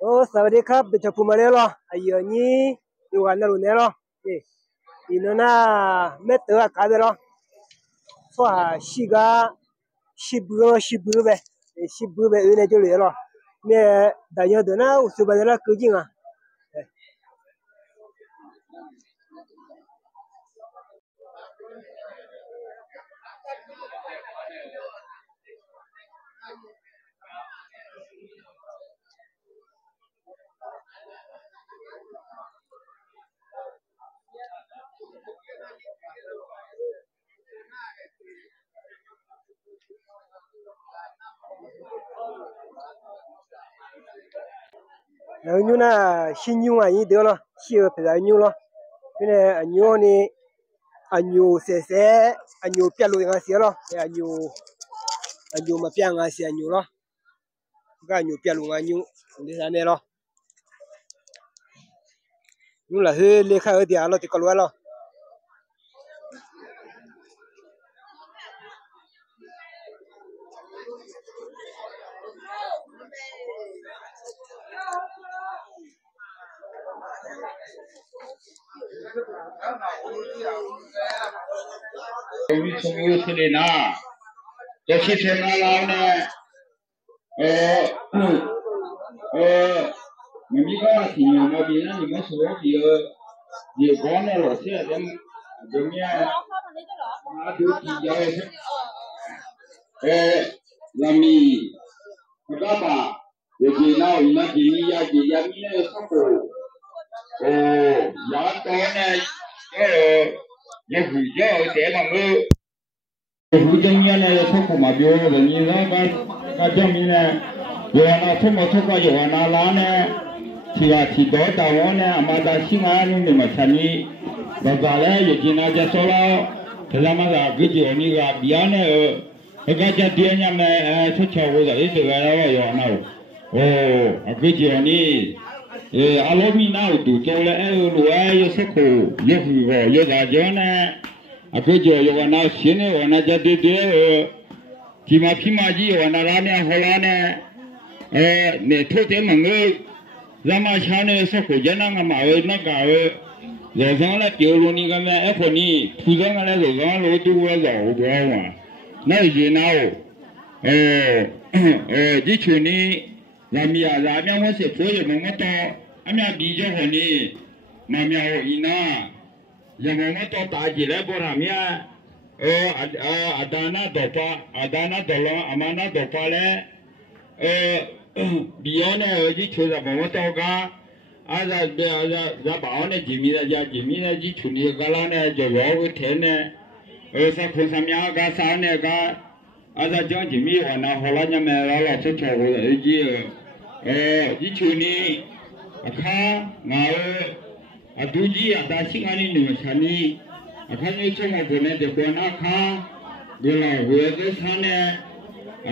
โอ้สวัสดีครับเดี๋ยวจะพูดมาเลยหรอไอ้ยันนี่อยู่กันนั่นเนี่ยหรอนี่อินน่ะเม็ดตัวกันเลยหรอส่วนชิบะเว้ยชิบะเว้ยเนี่ยจะเลยหรอเนี่ยแต่ยังเดินนะอุศบเนี่ยละคือจริงอ่ะแล้วยูน่ะชินยูอ่ะยี่เดียวหรอชิบะเป็นอะไรยูหรอเนี่ยอันยูนี่อันยูเซ่อันยูเปียลุยงาเสียหรออันยูมาเปียงาเสียอันยูหรอก็อันยูเปียลุงอันยูนี่สันเนี่ยหรอยูล่ะเฮ้ยเลขาเดียร์หรอที่กลัวหรอวิชงยุทธเลนะจะคิดเห็นอะไรเนี่ยมันมีก็สิ่งอย่างมาบีนะนี่มันสวยดีดีก้อนเนี่ยหรอเสียเดี๋ยวเนี่ยมาดูที่ใหญ่เรามีกระบะเดี๋ยวจีน่าอีน่าจีนี่ยาจียามีเนี่ยสักคนยาตัวเนี่ยยังหุ่นเยอะแต่บางหุ่นยังเนี่ยสักคนมาเบี้ยวเลยนี่นะก็จะมีเนี่ยอยู่นะทุ่มทุ่มก็อยู่นะล้านเนี่ยที่โดดาวเนี่ยมาได้สิ่งอะไรนี่มาชนีเราจะเลยอยู่จีน่าจะสละแต่ละมาก็วิจิตรนี่ก็บียนเนี่ยก็จะเดียนยังไงชุดเช้าก็จะอีกแล้วว่าอยู่นะวิจิตรนี่อารมณ์น่าดูตัวเลยรู้ว่าอยู่สักคนอยู่ได้จนเนี่ยวิจิตรอยู่นะสิ่งเนี่ยวันนั้นจะดีที่มาพิมาจีวันนั้นร้านเนี่ยฮอลล์เนี่ยเนี่ยทุกเดือนมึงจะมาเช้าเนี่ยสักคนจะนั่งมานักการเดี๋ยวสั่งแล้วเดี๋ยวรุ่นนี้ก็แม่คนนี้ผู้สั่งแล้วเดี๋ยวสั่งแล้วตัวเราตัวว่านั่นยีน่าที่ชุนี้เรามีอะไรไม่ว่าเสียฟื้นอย่างมันต่ออันนี้ดีจังคนนี้มาเมียวอีน่าอย่างมันต่อตายจีแล้วพอทำเนี่ยอาดานาดอกฟ้าอาดานาดอกล้ออามานาดอกฟ้าเลยบียอนเนี่ยที่ชุดมันต่อกันจะบ่าวเนี่ยจิมีเนี่ยที่ชุนี้ก็แล้วเนี่ยจะรอไว้เทนเนี่ยสักคนสามอย่างก็สามเนี่ยก็อาจารย์จิมีวันนั้นฮอลล์เนี่ยแม่เราชุดโชว์เลยที่ชุนี้ข้างาดูจีได้สิ่งอันนี้หนึ่งชั้นนี้ข้าเนี่ยช่วงวันเนี่ยเด็กคนนั้นข้าเวลาเวลาท่านเนี่ย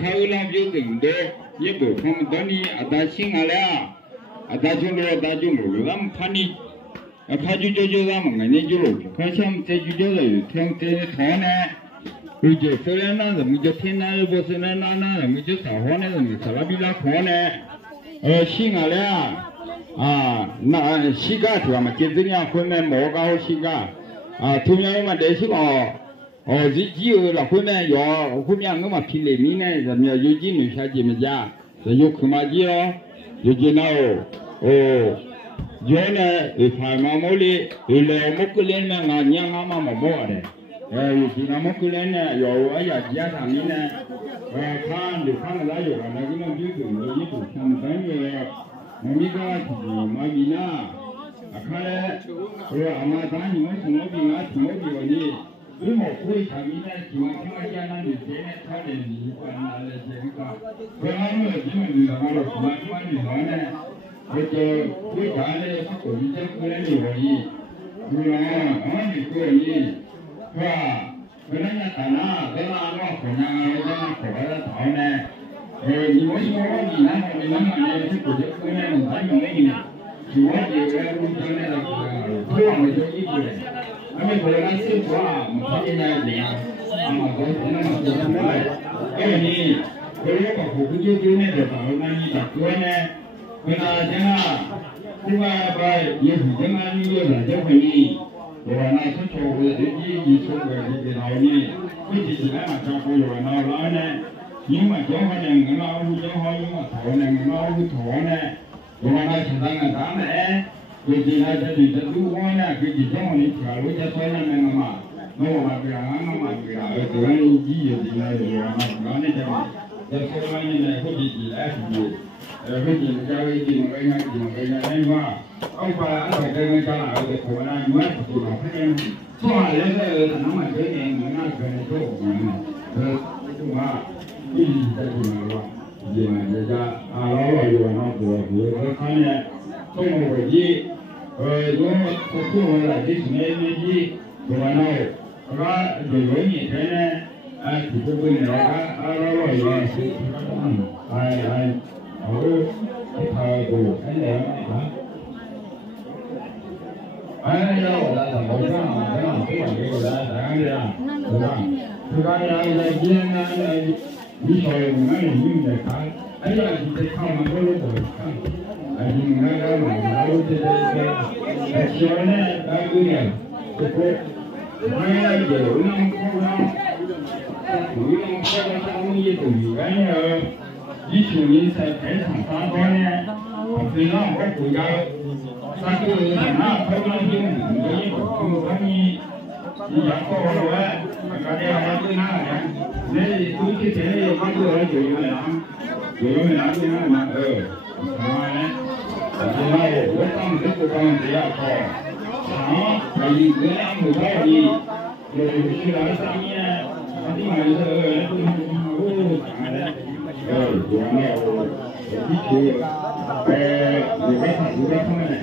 ข้าเวลาอยู่ถึงเด็กยี่ปุ่นคนตอนนี้ได้สิ่งอะไรได้จุดแล้วพันนี้ข้าจุดแล้วมันไงเนี่ยจุดข้าช่างเจุดเลยทั้งท้องเนี่ยวิจิตรเนี่ยนั่นมิจิตรเนี่ยบอสเนี่ยนั่นมิจิตรสาวเนี่ยมิสารบิลาขอเนี่ยสิ่งอะไรน่ะสิกาที่ว่ามันเกิดเนี่ยคนเนี่ยหมอกเอาสิกาทุกอย่างมันเดี๋ยวสิจีเราคนเนี่ยคนเนี่ยก็มาพิเลมีเนี่ยจะมีอยู่จีนอยู่ชาจีไม่จ้าจะอยู่ขึ้นมาจีอยู่จีน่าย้อนเนี่ยฝ่ายมาโมลีเลยมุกเล่นเนี่ยงานยังงามาบ่อะไรอยู่จีน่ามุกเล่นเนี่ยอยู่อยากจะทำนี่เนี่ยข้างอะไรอยู่นะก็ต้องยืดถึงทำได้เนี่ยมันมีก็ที่มาบีน่าข้าเลยอามาตานี่มันสมบูรณ์วันนี้หมอคุยทำนี่นะที่ว่าที่ว่าจะนั่งอยู่เนี่ยท่านเนี่ยมีคนอะไรเช่นก็เพราะงั้นเนี่ยที่มันอยู่มาเราสมัยวันนี้เนี่ยเราจะคุยกันเลยสักคนที่จะคุยในวันนี้ดูนะอันนี้คุยนี่ว่าเพราะงั้นแต่ละเวลาเราคนงานเราจะขอเราถามเนี่ย你为什么问你呢？你妈妈呢？是不是可能还有那个？主要就是我们那个土壤的就一点，还没回来吃苦啊，没看见那个呀？我可能嘛就出来，因为你回来把苦就那个到那你咋做呢？那现在另外把也是现在你有人就可以，我那是做的你做的这个老呢，我自己来嘛做过有那老呢，因为做好呢，我老是做好，因为头呢，我老是头呢，我那现在呢咱们，我现在这里的路况呢，给你讲的条路在说那边嘛，那我嘛不让嘛不让，这个你有的那有嘛不让那叫嘛，在说那里呢，我自己来是。cái gì mà chơi gì mà cái này em qua ông bà anh phải chơi cho là cái cổ này mới tụi nó phải em số là lên cái nó mà chơi này nó cái chỗ mà chúng ta cái gì cái gì mà lo gì mà giờ ra lo rồi nó vừa cái cái này không một cái gì rồi nó cũng là cái gì gì rồi nó rồi như thế này thì cái bên này lo rồi ai cái thời của cái này hả? Ai đâu là thằng bố cha mà cái nào cũng phải cái là đáng ra, đúng không? Thì cái này riêng này đi chơi mà nó như vậy cái, ấy là chỉ không mà có lúc rồi, nhưng mà cái mà nó cái chơi này cái này, cái cái này điều nó không nó, tuổi nó không có cái tuổi cái này. 以前你在台场打工呢，非常我国家，那个那台湾的你要搞了，大家还是那样，那有些钱有蛮多就有没拿就那嘛现在我当这个当这样搞，还有个两不到的，去了3年，他另外是我那一起有个他们呢。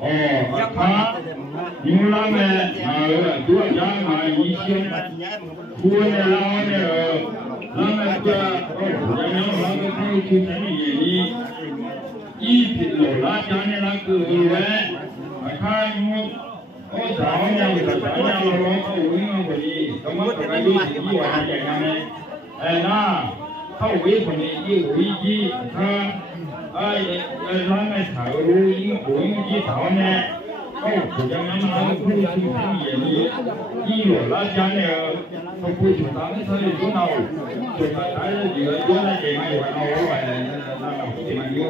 他牛郎们多家嘛一些，过年然后呢，咱们这咱们那个都去咱们眼里，一批老拉家的那个人，看我。我早上我早上我我问过你，怎么这个有一万件样的？那他为什么有危机？他咱们财务危机上呢？国家俺们那个苦情生意里，一月那家呢，他过去当时有那，就是但是这个有那这个有那我那这个有，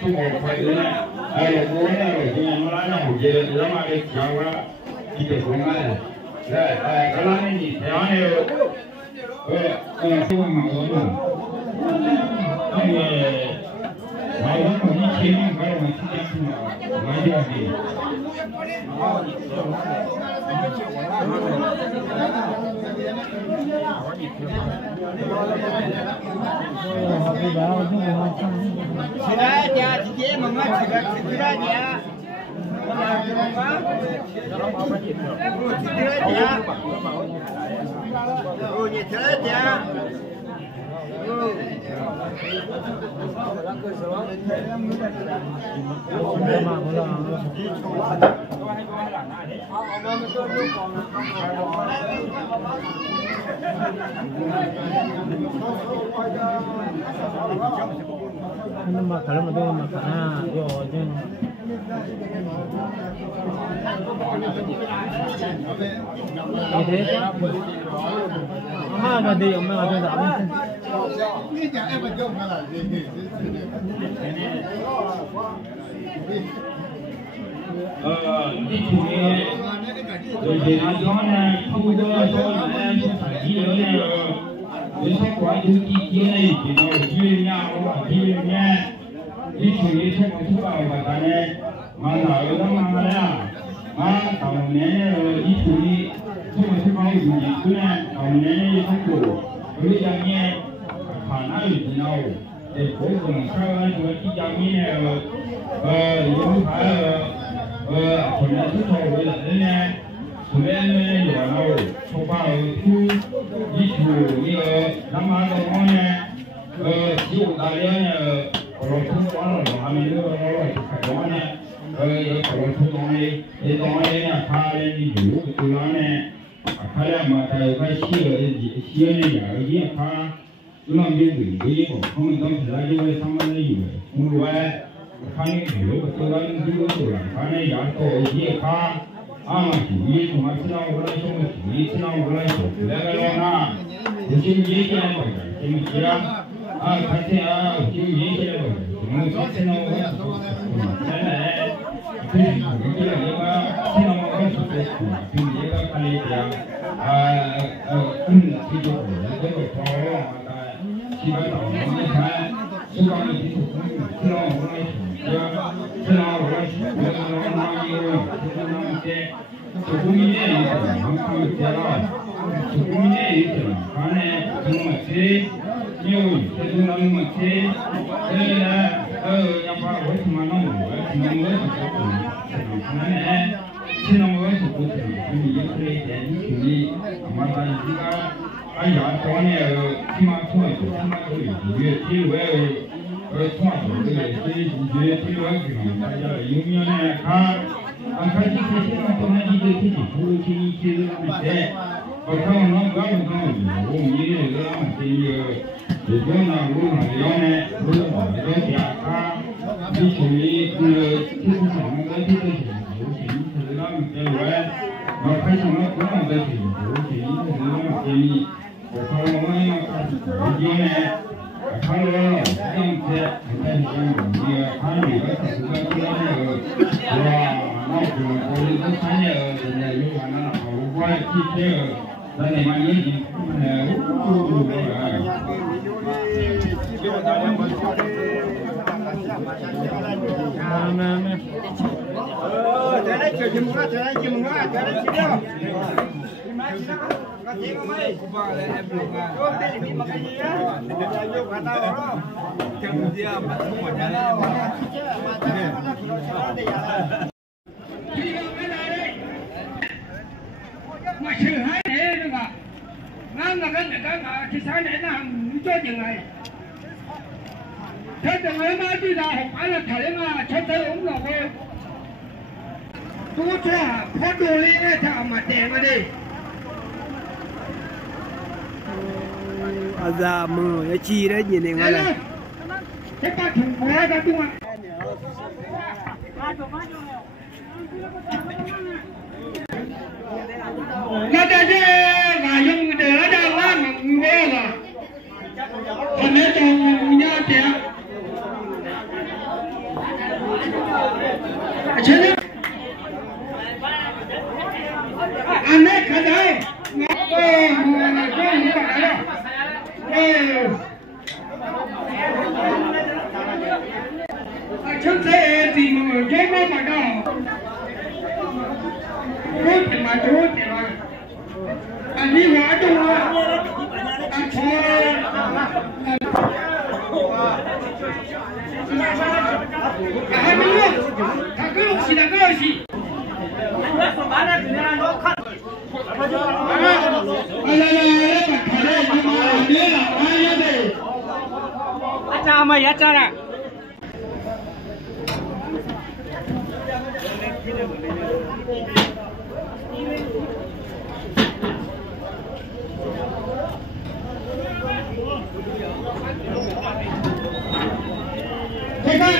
什么快的呢？我呢，今年我那我觉得他妈的讲话，一个公安，他那你这样的，什么嘛我们，那个。我们以前我们之前是完全的。起来家今天妈妈起来家，你起来家。Nama kalau macam makanan, yo jen. Ini ah, ada yang mana ada apa? Ini jangan apa jom lah. Đi chủ đề, rồi thì nó cho này không có cho này phải đi này, rồi sau quá thứ kia này thì nó chia nhau và chia nha. Đi chủ đề sau có thứ bảo và cái này mà nói nó mà là mà tàu này đi chủ đề sau có thứ bảo gì cái này tàu này không đủ, rồi giờ nghe khả năng gì nào để cố gắng sao cho cái giờ nghe những cáiคนนั้นทุกคนเวลาเนี่ยสุเรนเนี่ยอยู่เราชาวบ้านทุกยิ่งอยู่นี่น้ำมันตรงนี้ที่อุตรดิตถ์เนี่ยเราทุกวันเราทำอยู่เราขายวันเนี่ยเราทุกตรงนี้เนี่ยข้าเล่นอยู่ตัวเนี่ยข้าเล่นมาแต่ก็เชื่อเนี่ยอย่างนี้ข้าเราไม่รู้ดีกว่าเขาไม่ต้องเสียใจว่าทำอะไรอยู่ไม่รู้ว่าข้าเนี่ยอยู่ตัวนั้นอยู่ตัวนั้นข้าเนี่ยอยากโตยิ่งข้าชีวิตมาที่เราเราชมชีวิตเราเราชมแล้วเราหน้าชีวิตยิ่งเราชีวิตเราขัดแย้งชีวิตยิ่งเรามันก็ที่เรานั่นแหละที่เราที่เราก็สุดที่เราก็เลยจะที่จะแล้วก็พอที่เราต้องไม่ใช่สุขภาพที่เราที่เรา국민의 방송을 따라 국민의 일들 간에 정말 이유 대중하는 것이 양파 50만 원 하나에 신혼을 듣고 이렇게 된 분이 아마도 우리가 아야 전에 희망 통해서 희망을 위해 필요해 통합을 위해 필요하기는 유명의 같이 세상을 떠나기도 되지 부르시니 기르는데 어떤 놈과 이를 그러면 요즘은 우리는 연애 물론 약간 미술이 그 세상을 가지고 그러면 왜 발전을 그런 것이 그러면 이 그러면 이전에 하루 형태 우리가 하는 것은 그거 와 우리도 산에 이거 하나 오버할 때 나는 많이 얘기 吃还得那个，俺那个第三年那没做进来。他这个嘛对的，完了他那个他这我们那个，多做跑多的那他嘛点嘛的。Azamu ya chi đấy nhìn này ngon này. Cái ta thùng bò ra đúng không? Nó ra chứ và dùng để ở đâu á mà nghe là còn nếu trong nhau thì chứ đấy anh ấy cả đấy nó có gì cả đó chúng ta thì người chơi mà đâu rút thì mà anh đi hóa chung anh thôi hai mươi luôn thằng cứ lúc gì là cái gì cha mày ya cha nè thế con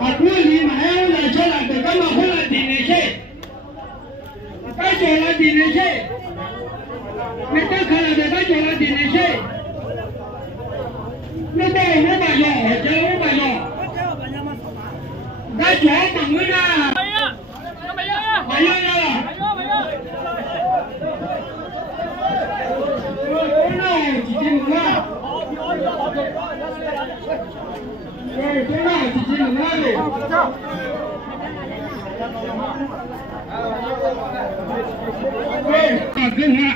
ở quê gì mà em lại cho làm để cái mà không làm gì này chứ cái chỗ làm gì này chứ người ta không làm để cái chỗ làm gì này chứ nó đâu nó bà nhỏ chứ nó bà nhỏ cái chỗ bằng người ra mày ơi à nó chỉ tin một lần rồi cái nào chỉ tin một lần đi rồi cứ hả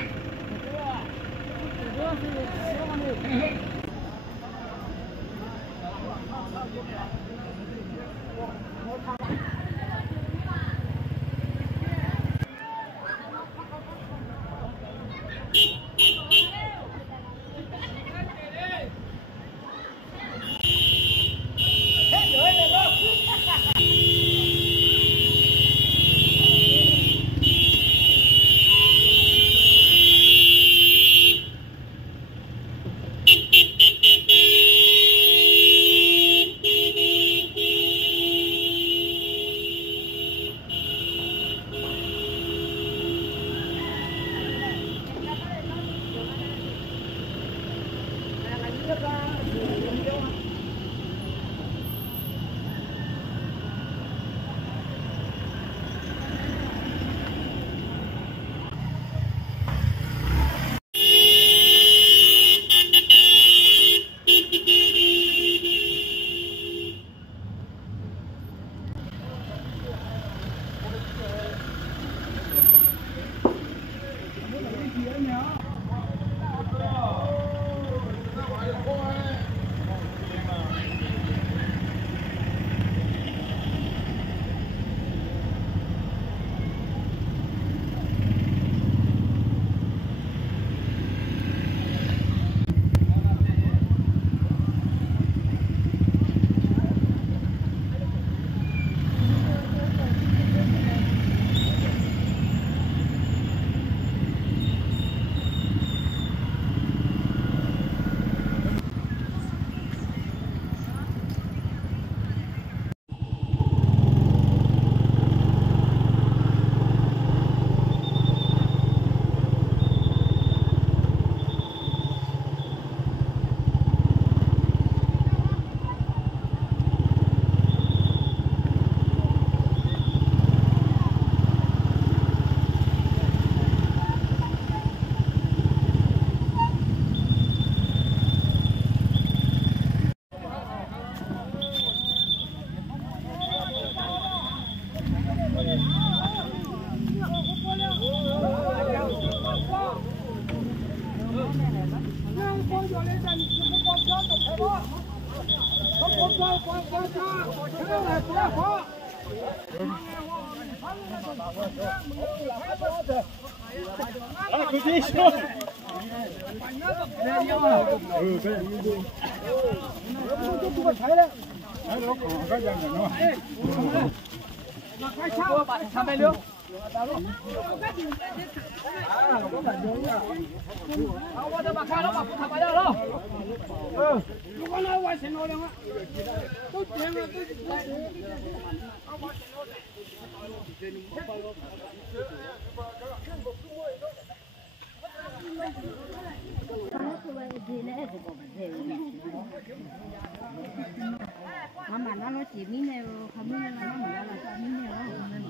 mà nó chỉ mí này không mí này nó mà là sao mí này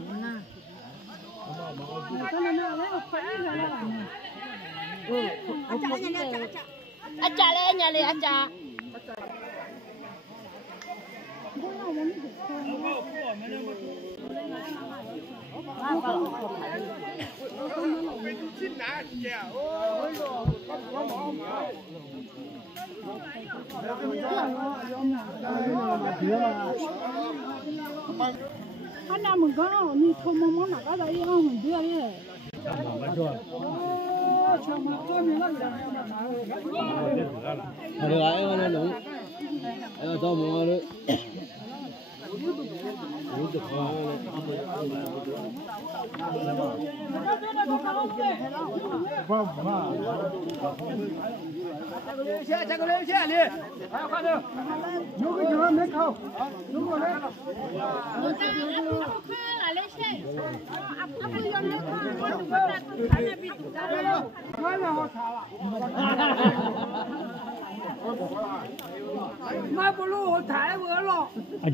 nó na cái nó lấy một cái này là anh cha lên nhà đi anh cha anh nào mình có như không mong nào có đấy không mình đưa đi nó đúng cho mua đấy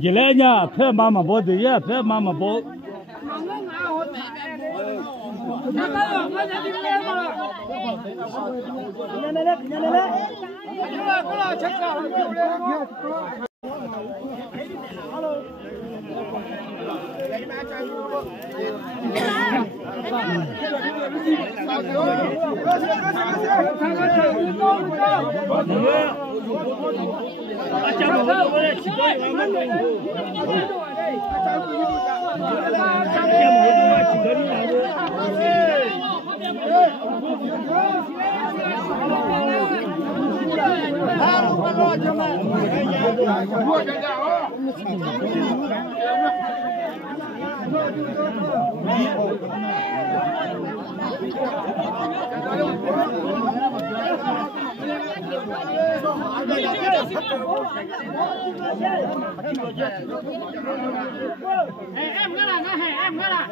chỉ lấy nha, phê mà bố thì ya, phê mà bố. em cái là nó em cái là